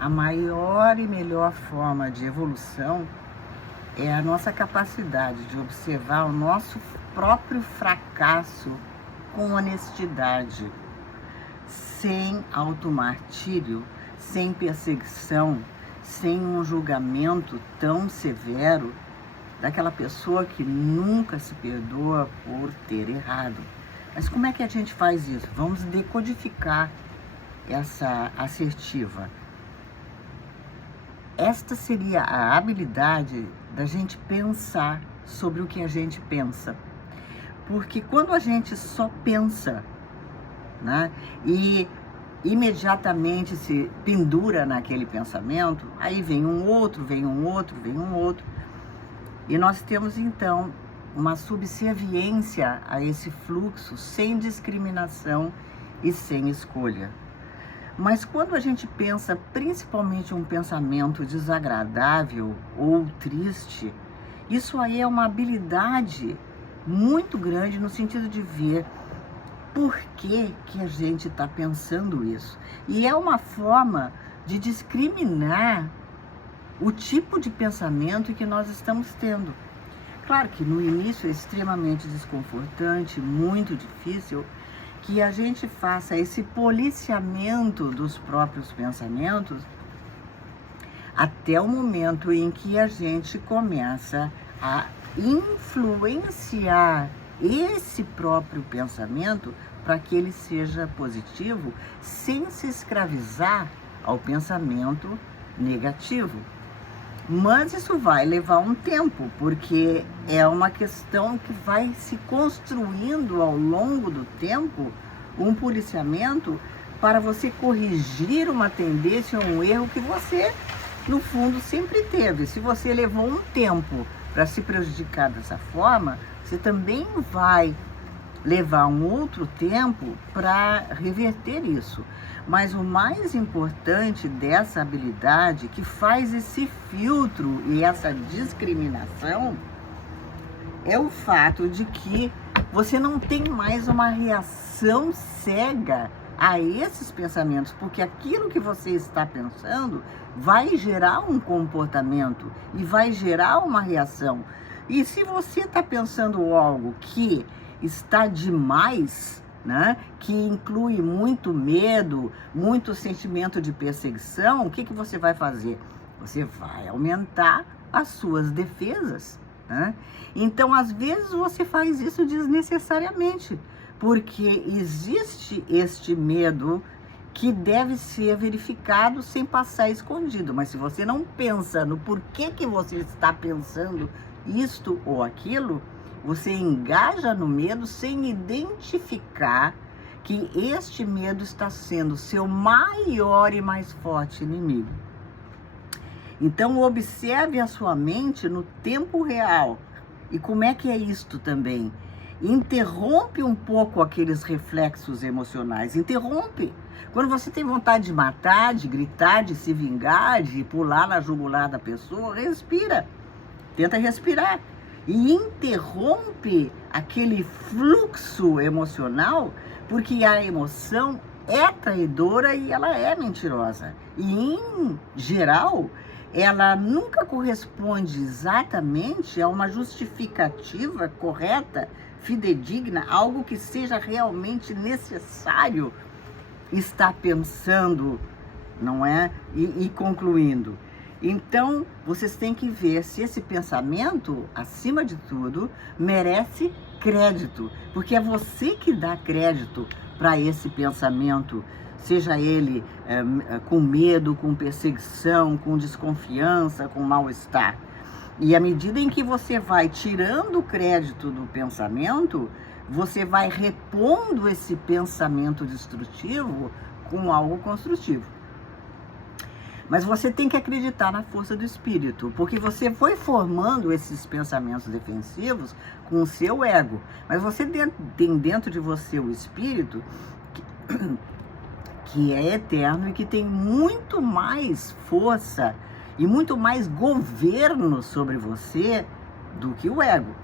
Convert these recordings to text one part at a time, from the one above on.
a maior e melhor forma de evolução é a nossa capacidade de observar o nosso próprio fracasso com honestidade, sem automartírio, sem perseguição, sem um julgamento tão severo daquela pessoa que nunca se perdoa por ter errado. Mas como é que a gente faz isso? Vamos decodificar essa assertiva. Esta seria a habilidade da gente pensar sobre o que a gente pensa. Porque quando a gente só pensa, né, e imediatamente se pendura naquele pensamento, aí vem um outro, vem um outro, vem um outro. E nós temos então uma subserviência a esse fluxo sem discriminação e sem escolha. Mas quando a gente pensa principalmente um pensamento desagradável ou triste, isso aí é uma habilidade muito grande no sentido de ver por que a gente está pensando isso. E é uma forma de discriminar o tipo de pensamento que nós estamos tendo. Claro que no início é extremamente desconfortante, muito difícil, que a gente faça esse policiamento dos próprios pensamentos até o momento em que a gente começa a influenciar esse próprio pensamento para que ele seja positivo, sem se escravizar ao pensamento negativo. Mas isso vai levar um tempo, porque é uma questão que vai se construindo ao longo do tempo, um policiamento para você corrigir uma tendência ou um erro que você, no fundo, sempre teve. Se você levou um tempo para se prejudicar dessa forma, você também vai levar um outro tempo para reverter isso. Mas o mais importante dessa habilidade, que faz esse filtro e essa discriminação, é o fato de que você não tem mais uma reação cega a esses pensamentos, porque aquilo que você está pensando vai gerar um comportamento e vai gerar uma reação. E se você está pensando algo que está demais, né, que inclui muito medo, muito sentimento de perseguição, o que você vai fazer? Você vai aumentar as suas defesas, né? Então, às vezes, você faz isso desnecessariamente, porque existe este medo que deve ser verificado sem passar escondido. Mas se você não pensa no porquê que você está pensando isto ou aquilo, você engaja no medo sem identificar que este medo está sendo seu maior e mais forte inimigo. Então, observe a sua mente no tempo real. E como é que é isto também? Interrompe um pouco aqueles reflexos emocionais. Interrompe. Quando você tem vontade de matar, de gritar, de se vingar, de pular na jugular da pessoa, respira. Tenta respirar. E interrompe aquele fluxo emocional, porque a emoção é traidora e ela é mentirosa. E, em geral, ela nunca corresponde exatamente a uma justificativa correta, fidedigna, algo que seja realmente necessário estar pensando, não é? E concluindo. Então, vocês têm que ver se esse pensamento, acima de tudo, merece crédito, porque é você que dá crédito para esse pensamento, seja ele com medo, com perseguição, com desconfiança, com mal-estar. E à medida em que você vai tirando o crédito do pensamento, você vai repondo esse pensamento destrutivo com algo construtivo. Mas você tem que acreditar na força do espírito, porque você foi formando esses pensamentos defensivos com o seu ego. Mas você tem dentro de você o espírito que é eterno e que tem muito mais força e muito mais governo sobre você do que o ego.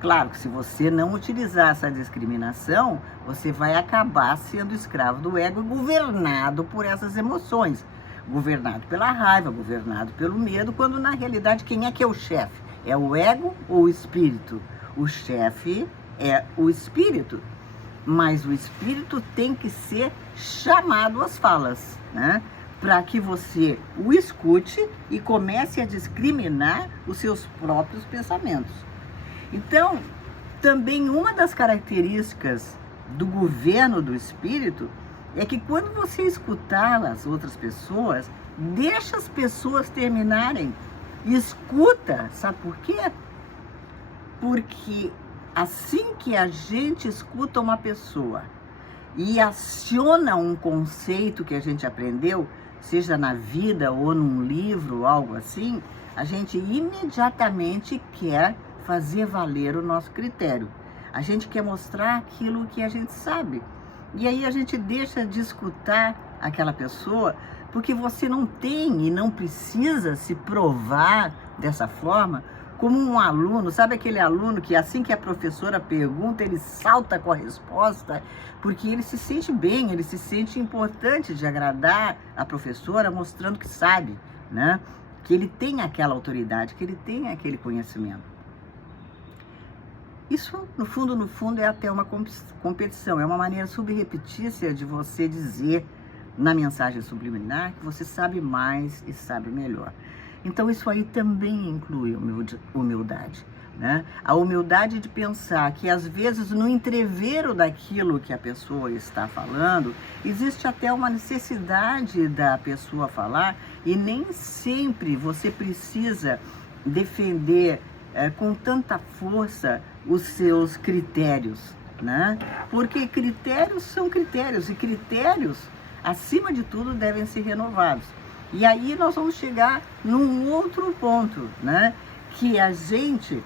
Claro que se você não utilizar essa discriminação, você vai acabar sendo escravo do ego e governado por essas emoções. governado pela raiva, governado pelo medo, quando na realidade quem é que é o chefe? É o ego ou o espírito? O chefe é o espírito, mas o espírito tem que ser chamado às falas, né? Para que você o escute e comece a discriminar os seus próprios pensamentos. Então, também uma das características do governo do espírito é que quando você escutar as outras pessoas, deixa as pessoas terminarem. Escuta, sabe por quê? Porque assim que a gente escuta uma pessoa e aciona um conceito que a gente aprendeu, seja na vida ou num livro, algo assim, a gente imediatamente quer fazer valer o nosso critério. A gente quer mostrar aquilo que a gente sabe. E aí a gente deixa de escutar aquela pessoa, porque você não tem e não precisa se provar dessa forma, como um aluno, sabe aquele aluno que assim que a professora pergunta, ele salta com a resposta, porque ele se sente bem, ele se sente importante de agradar a professora, mostrando que sabe, né? Que ele tem aquela autoridade, que ele tem aquele conhecimento. Isso, no fundo, é até uma competição, é uma maneira subreptícia de você dizer na mensagem subliminar que você sabe mais e sabe melhor. Então isso aí também inclui humildade, né? A humildade de pensar que às vezes no entrevero daquilo que a pessoa está falando, existe até uma necessidade da pessoa falar e nem sempre você precisa defender com tanta força os seus critérios, né? Porque critérios são critérios e critérios, acima de tudo, devem ser renovados. E aí nós vamos chegar num outro ponto, né? Que a gente,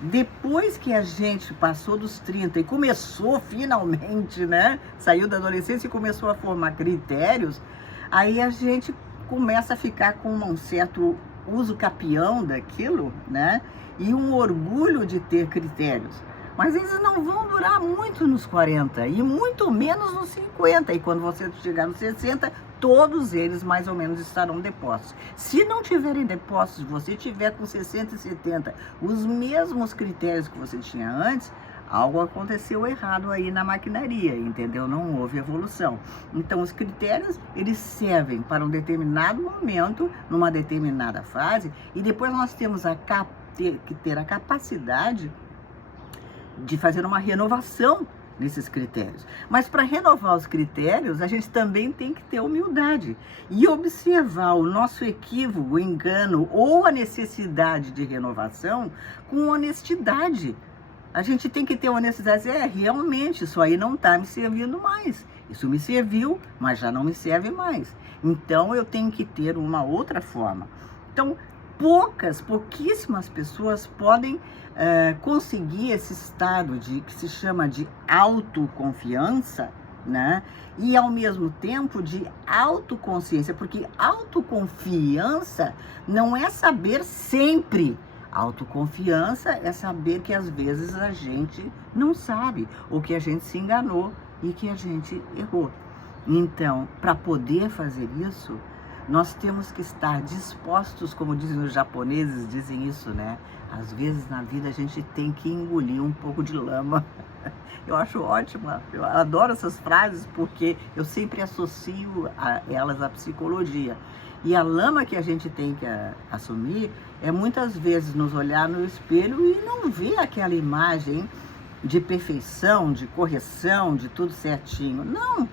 depois que a gente passou dos 30 e começou finalmente, né? Saiu da adolescência e começou a formar critérios, aí a gente começa a ficar com um certo uso capião daquilo, né? E um orgulho de ter critérios. Mas eles não vão durar muito nos 40 e muito menos nos 50. E quando você chegar nos 60, todos eles mais ou menos estarão depostos. Se não tiverem depostos, você tiver com 60 e 70 os mesmos critérios que você tinha antes, algo aconteceu errado aí na maquinaria, entendeu? Não houve evolução. Então, os critérios, eles servem para um determinado momento, numa determinada fase, e depois nós temos que ter a capacidade de fazer uma renovação nesses critérios. Mas para renovar os critérios, a gente também tem que ter humildade e observar o nosso equívoco, o engano ou a necessidade de renovação com honestidade. A gente tem que ter honestidade, realmente, isso aí não está me servindo mais. Isso me serviu, mas já não me serve mais. Então, eu tenho que ter uma outra forma. Então, pouquíssimas pessoas podem conseguir esse estado que se chama de autoconfiança, né? E ao mesmo tempo de autoconsciência, porque autoconfiança não é saber sempre. Autoconfiança é saber que às vezes a gente não sabe, ou que a gente se enganou e que a gente errou. Então, para poder fazer isso, nós temos que estar dispostos, como dizem os japoneses, dizem isso, né? Às vezes na vida a gente tem que engolir um pouco de lama. Eu acho ótima, eu adoro essas frases porque eu sempre associo elas à psicologia. E a lama que a gente tem que assumir é muitas vezes nos olhar no espelho e não ver aquela imagem de perfeição, de correção, de tudo certinho. Não!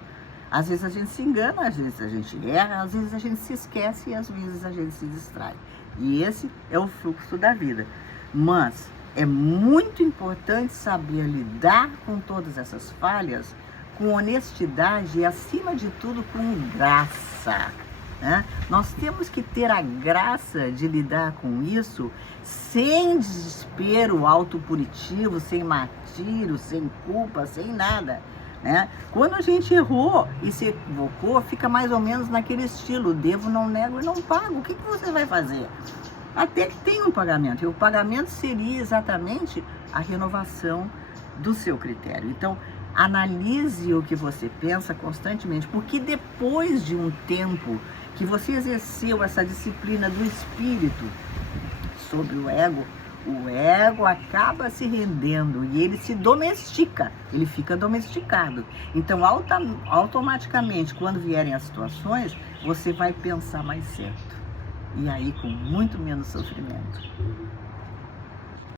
Às vezes a gente se engana, às vezes a gente erra, às vezes a gente se esquece e às vezes a gente se distrai. E esse é o fluxo da vida. Mas é muito importante saber lidar com todas essas falhas com honestidade e, acima de tudo, com graça, né? Nós temos que ter a graça de lidar com isso sem desespero autopunitivo, sem martírio, sem culpa, sem nada. Né? Quando a gente errou e se equivocou, fica mais ou menos naquele estilo: devo, não nego e não pago. O que você vai fazer? Até que tem um pagamento, e o pagamento seria exatamente a renovação do seu critério. Então, analise o que você pensa constantemente, porque depois de um tempo que você exerceu essa disciplina do espírito sobre o ego acaba se rendendo e ele se domestica, ele fica domesticado. Então, automaticamente, quando vierem as situações, você vai pensar mais certo. E aí, com muito menos sofrimento.